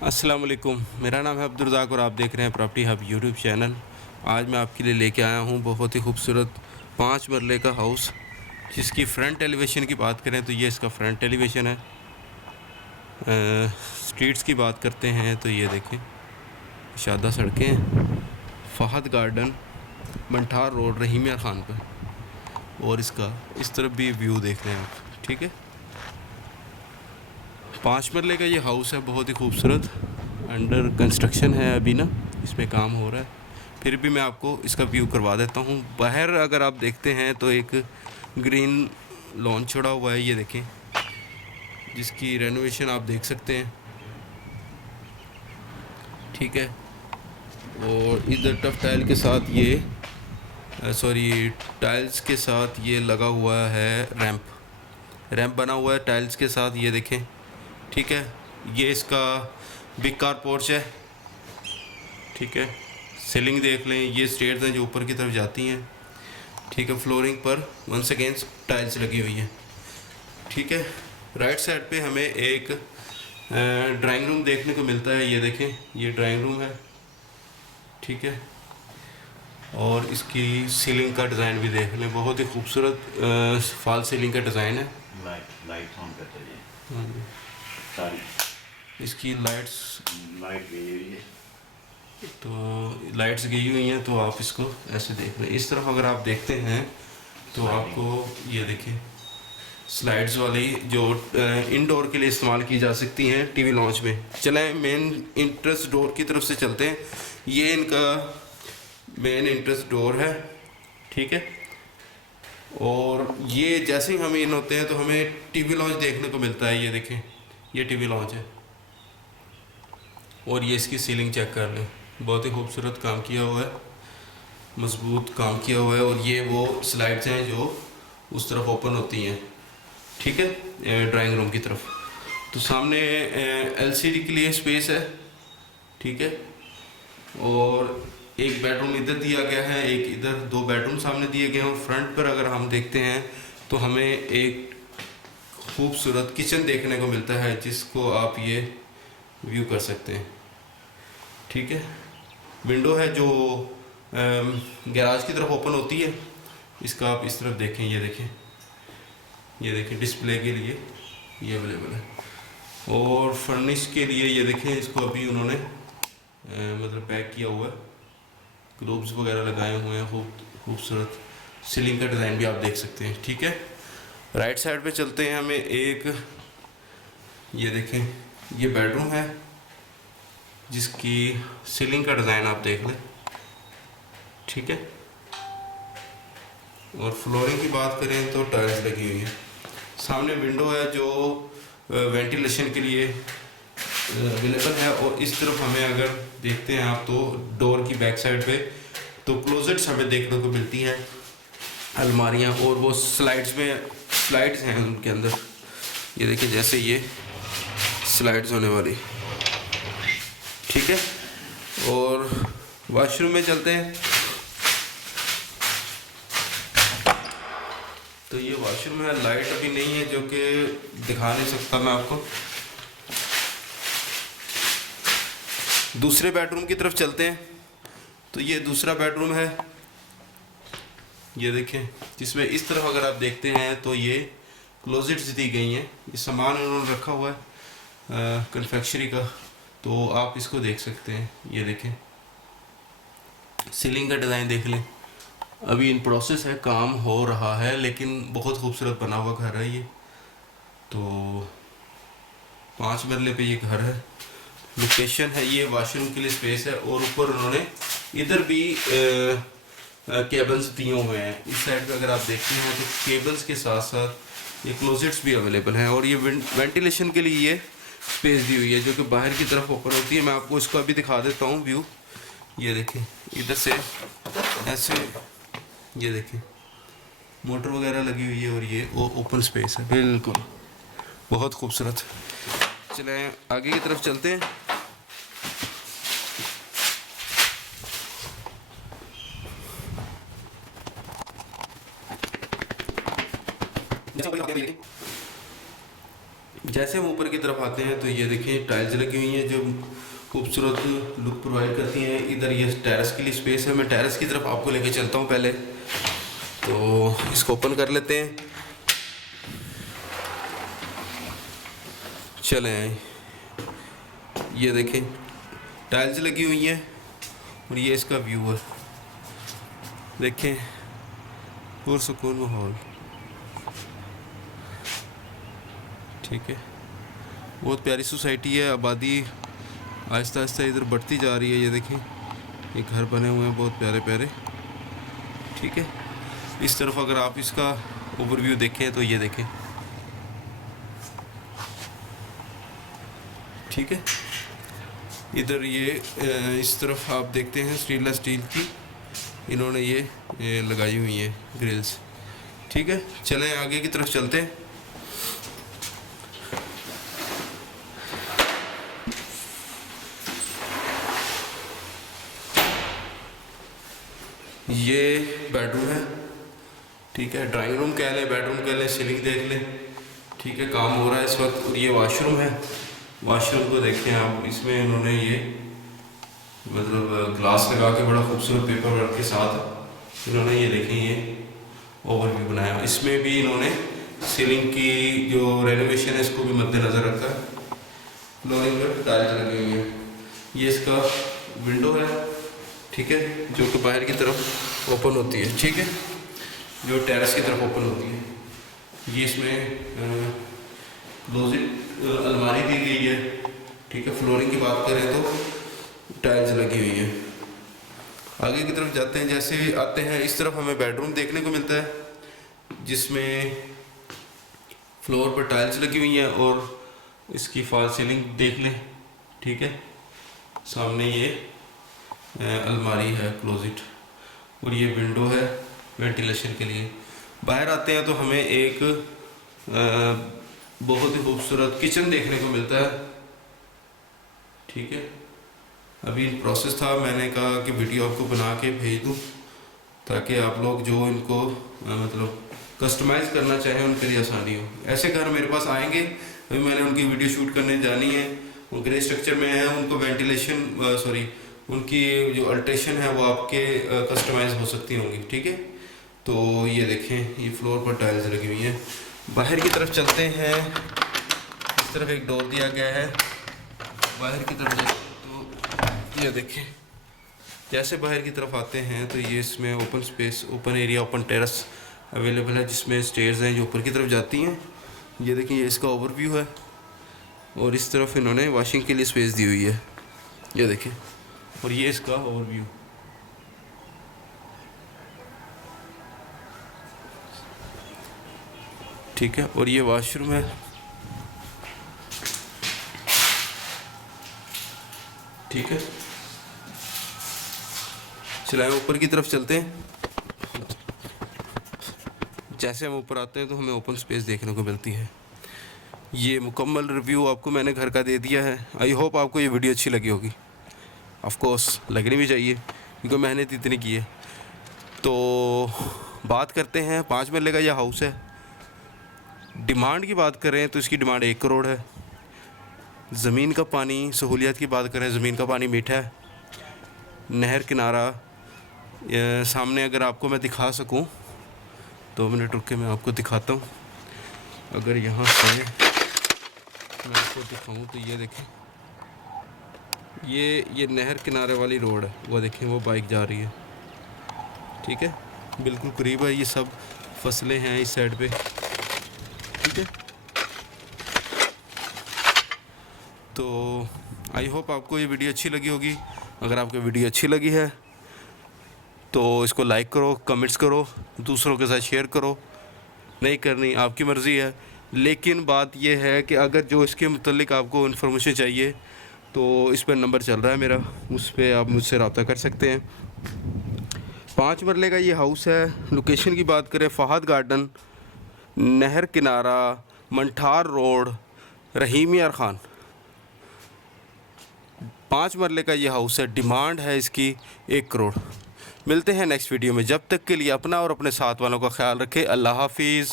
अस्सलाम वालेकुम। मेरा नाम है अब्दुल रज़ाक और आप देख रहे हैं प्रॉपर्टी हब यूट्यूब चैनल। आज मैं आपके लिए लेके आया हूँ बहुत ही खूबसूरत 5 मरले का हाउस, जिसकी फ़्रंट एलिवेशन की बात करें तो ये इसका फ़्रंट एलिवेशन है। स्ट्रीट्स की बात करते हैं तो ये देखें, शादा सड़कें, फ़हद गार्डन, मंठार रोड, रहीम यार ख़ान पर, और इसका इस तरफ भी व्यू देख रहे हैं आप। ठीक है, 5 मरले का ये हाउस है, बहुत ही खूबसूरत। अंडर कंस्ट्रक्शन है अभी ना, इसमें काम हो रहा है। फिर भी मैं आपको इसका व्यू करवा देता हूँ। बाहर अगर आप देखते हैं तो एक ग्रीन लॉन छोड़ा हुआ है, ये देखें, जिसकी रेनोवेशन आप देख सकते हैं। ठीक है, और इधर टफ टाइल के साथ ये टाइल्स के साथ ये लगा हुआ है रैंप बना हुआ है टाइल्स के साथ, ये देखें। ठीक है, ये इसका बिग कार पोर्च है। ठीक है, सीलिंग देख लें, ये स्टेयर्स हैं जो ऊपर की तरफ जाती हैं। ठीक है, फ्लोरिंग पर वंस अगेन टाइल्स लगी हुई हैं। ठीक है, राइट साइड पे हमें एक ड्राइंग रूम देखने को मिलता है, ये देखें, ये ड्राइंग रूम है। ठीक है, और इसकी सीलिंग का डिज़ाइन भी देख लें, बहुत ही खूबसूरत फॉल सीलिंग का डिज़ाइन है। लाइट लाइट ऑन करते जाइए। हाँ जी, सारी इसकी लाइट्स लाइट गई हुई है। तो लाइट्स गई हुई हैं, तो आप इसको ऐसे देख लें। इस तरफ अगर आप देखते हैं तो आपको ये देखें, स्लाइड्स वाली जो इनडोर के लिए इस्तेमाल की जा सकती हैं टीवी लॉन्च में। चलें मेन इंट्रेंस डोर की तरफ से चलते हैं। ये इनका मेन इंट्रेंस डोर है। ठीक है, और ये जैसे ही हम इन होते हैं तो हमें टीवी लॉन्च देखने को मिलता है, ये देखें, ये टीवी लॉन्च है। और ये इसकी सीलिंग चेक कर लें, बहुत ही खूबसूरत काम किया हुआ है, मजबूत काम किया हुआ है। और ये वो स्लाइड्स हैं जो उस तरफ ओपन होती हैं। ठीक है, ड्राइंग रूम की तरफ। तो सामने एलसीडी के लिए स्पेस है। ठीक है, और एक बेडरूम इधर दिया गया है, एक इधर, 2 बेडरूम सामने दिए गए हैं। और फ्रंट पर अगर हम देखते हैं तो हमें एक खूबसूरत किचन देखने को मिलता है, जिसको आप ये व्यू कर सकते हैं। ठीक है, विंडो है जो गैराज की तरफ ओपन होती है। इसका आप इस तरफ देखें, ये देखें, ये देखें, डिस्प्ले के लिए ये अवेलेबल है। और फर्निश के लिए ये देखें, इसको अभी उन्होंने मतलब पैक किया हुआ है, ग्लोब्स वगैरह लगाए हुए हैं, खूबसूरत सीलिंग का डिज़ाइन भी आप देख सकते हैं। ठीक है, राइट साइड पे चलते हैं, हमें एक ये देखें, ये बेडरूम है, जिसकी सीलिंग का डिज़ाइन आप देख लें। ठीक है, और फ्लोरिंग की बात करें तो टाइल्स लगी हुई है। सामने विंडो है जो वेंटिलेशन के लिए अवेलेबल है। और इस तरफ हमें अगर देखते हैं आप तो डोर की बैक साइड पे तो क्लोजेट्स हमें देखने को मिलती हैं, अलमारियाँ, और वो स्लाइड्स हैं उनके अंदर, ये देखिए, जैसे ये स्लाइड्स होने वाली। ठीक है, और वॉशरूम में चलते हैं। तो ये वॉशरूम है, लाइट अभी नहीं है जो कि दिखा नहीं सकता मैं आपको। दूसरे बेडरूम की तरफ चलते हैं। तो ये दूसरा बेडरूम है, ये देखें, जिसमें इस तरफ अगर आप देखते हैं तो ये क्लोजेट्स दी गई हैं। ये सामान उन्होंने रखा हुआ है कन्फेक्शनरी का, तो आप इसको देख सकते हैं। ये देखें, सीलिंग का डिज़ाइन देख लें, अभी इन प्रोसेस है, काम हो रहा है, लेकिन बहुत खूबसूरत बना हुआ घर है ये। तो 5 मरले पे ये घर है, लोकेशन है, ये वॉशरूम के लिए स्पेस है। और ऊपर उन्होंने इधर भी केबल्स दिए हुए हैं। इस साइड पे अगर आप देखते हैं तो केबल्स के साथ साथ ये क्लोजेट्स भी अवेलेबल हैं। और ये वेंटिलेशन के लिए ये स्पेस दी हुई है, जो कि बाहर की तरफ ओपन होती है। मैं आपको इसको अभी दिखा देता हूँ व्यू। ये देखें, इधर से ऐसे, ये देखें, मोटर वगैरह लगी हुई है, और ये ओपन स्पेस है, बिल्कुल बहुत खूबसूरत। चलें आगे की तरफ चलते हैं। जैसे हम ऊपर की तरफ आते हैं तो ये देखिए टाइल्स लगी हुई हैं जो खूबसूरत लुक प्रोवाइड करती हैं। इधर ये टेरेस के लिए स्पेस है, मैं टेरेस की तरफ आपको लेके चलता हूँ पहले। तो इसको ओपन कर लेते हैं, चले आए। ये देखें टाइल्स लगी हुई हैं और ये इसका व्यू है, देखें पुरसुकून माहौल, ठीक है। बहुत प्यारी सोसाइटी है, आबादी आहिस्ता आहिस्ता इधर बढ़ती जा रही है। ये देखें ये घर बने हुए हैं बहुत प्यारे प्यारे, ठीक है। इस तरफ अगर आप इसका ओवरव्यू देखें तो ये देखें, ठीक है। इधर ये इस तरफ आप देखते हैं स्टेनलेस स्टील की इन्होंने ये लगाई हुई है ग्रिल्स, ठीक है। चलें आगे की तरफ चलते हैं। ये बेडरूम है, ठीक है। ड्राइंग रूम कह लें, बेडरूम कह लें, सीलिंग देख लें, ठीक है। काम हो रहा है इस वक्त। और ये वॉशरूम है, वॉशरूम को देखें आप, इसमें इन्होंने ये मतलब ग्लास लगा के बड़ा खूबसूरत पेपर वर्क के साथ इन्होंने ये देखें ये ओवरव्यू बनाया। इसमें भी इन्होंने सीलिंग की जो रेनोवेशन है इसको भी मद्देनज़र रखा है। फ्लोरिंग पर टाइल्स लगी हुई है। ये इसका विंडो है, ठीक है, जो कि बाहर की तरफ ओपन होती है, ठीक है, जो टेरेस की तरफ ओपन होती है। ये इसमें क्लोजेट अलमारी दी गई है, ठीक है। फ्लोरिंग की बात करें तो टाइल्स लगी हुई है। आगे की तरफ जाते हैं, जैसे आते हैं इस तरफ हमें बेडरूम देखने को मिलता है जिसमें फ्लोर पर टाइल्स लगी हुई हैं और इसकी फॉल सीलिंग देख लें, ठीक है। सामने ये अलमारी है क्लोजेट और ये विंडो है वेंटिलेशन के लिए। बाहर आते हैं तो हमें एक बहुत ही खूबसूरत किचन देखने को मिलता है, ठीक है। अभी प्रोसेस था, मैंने कहा कि वीडियो आपको बना के भेज दूँ ताकि आप लोग जो इनको मतलब कस्टमाइज़ करना चाहें उनके लिए आसानी हो। ऐसे घर मेरे पास आएंगे, अभी मैंने उनकी वीडियो शूट करने जानी है, वो ग्रे स्ट्रक्चर में है, उनको वेंटिलेशन उनकी जो अल्ट्रेशन है वो आपके कस्टमाइज़ हो सकती होंगी, ठीक है। तो ये देखें ये फ्लोर पर टाइल्स लगी हुई हैं। बाहर की तरफ चलते हैं, इस तरफ एक डोर दिया गया है। बाहर की तरफ तो ये देखें, जैसे बाहर की तरफ आते हैं तो ये इसमें open space, open area, open terrace available है जिसमें स्टेयर्स हैं जो ऊपर की तरफ जाती हैं। ये देखें ये इसका ओवरव्यू है और इस तरफ इन्होंने वॉशिंग के लिए स्पेस दी हुई है, ये देखें, और ये इसका ओवरव्यू, ठीक है। और ये वॉशरूम है, ठीक है। चलाएं ऊपर की तरफ चलते हैं। जैसे हम ऊपर आते हैं तो हमें ओपन स्पेस देखने को मिलती है। ये मुकम्मल रिव्यू आपको मैंने घर का दे दिया है। आई होप आपको ये वीडियो अच्छी लगी होगी। ऑफ कोर्स लगनी भी चाहिए क्योंकि मेहनत इतनी की है। तो बात करते हैं 5 मरले का यह हाउस है। डिमांड की बात करें तो इसकी डिमांड 1 करोड़ है। ज़मीन का पानी, सहूलियत की बात करें, ज़मीन का पानी मीठा है, नहर किनारा, सामने अगर आपको मैं दिखा सकूं 2 मिनट रुक के मैं आपको दिखाता हूं। अगर यहाँ से मैं आपको दिखाऊं तो ये देखें, ये नहर किनारे वाली रोड है, वो देखें वो बाइक जा रही है, ठीक है, बिल्कुल करीब है। ये सब फसलें हैं इस साइड पे, ठीक है। तो आई होप आपको ये वीडियो अच्छी लगी होगी। अगर आपको वीडियो अच्छी लगी है तो इसको लाइक करो, कमेंट्स करो, दूसरों के साथ शेयर करो। नहीं करनी आपकी मर्ज़ी है, लेकिन बात यह है कि अगर जो इसके मुतल्लिक आपको इन्फॉर्मेशन चाहिए तो इस पर नंबर चल रहा है मेरा, उस पर आप मुझसे रब्ता कर सकते हैं। 5 मरले का ये हाउस है। लोकेशन की बात करें, फ़हाद गार्डन, नहर किनारा, मंठार रोड, रहीम यार ख़ान। 5 मरले का ये हाउस है। डिमांड है इसकी 1 करोड़। मिलते हैं नेक्स्ट वीडियो में। जब तक के लिए अपना और अपने साथ वालों का ख्याल रखें। अल्लाह हाफिज़।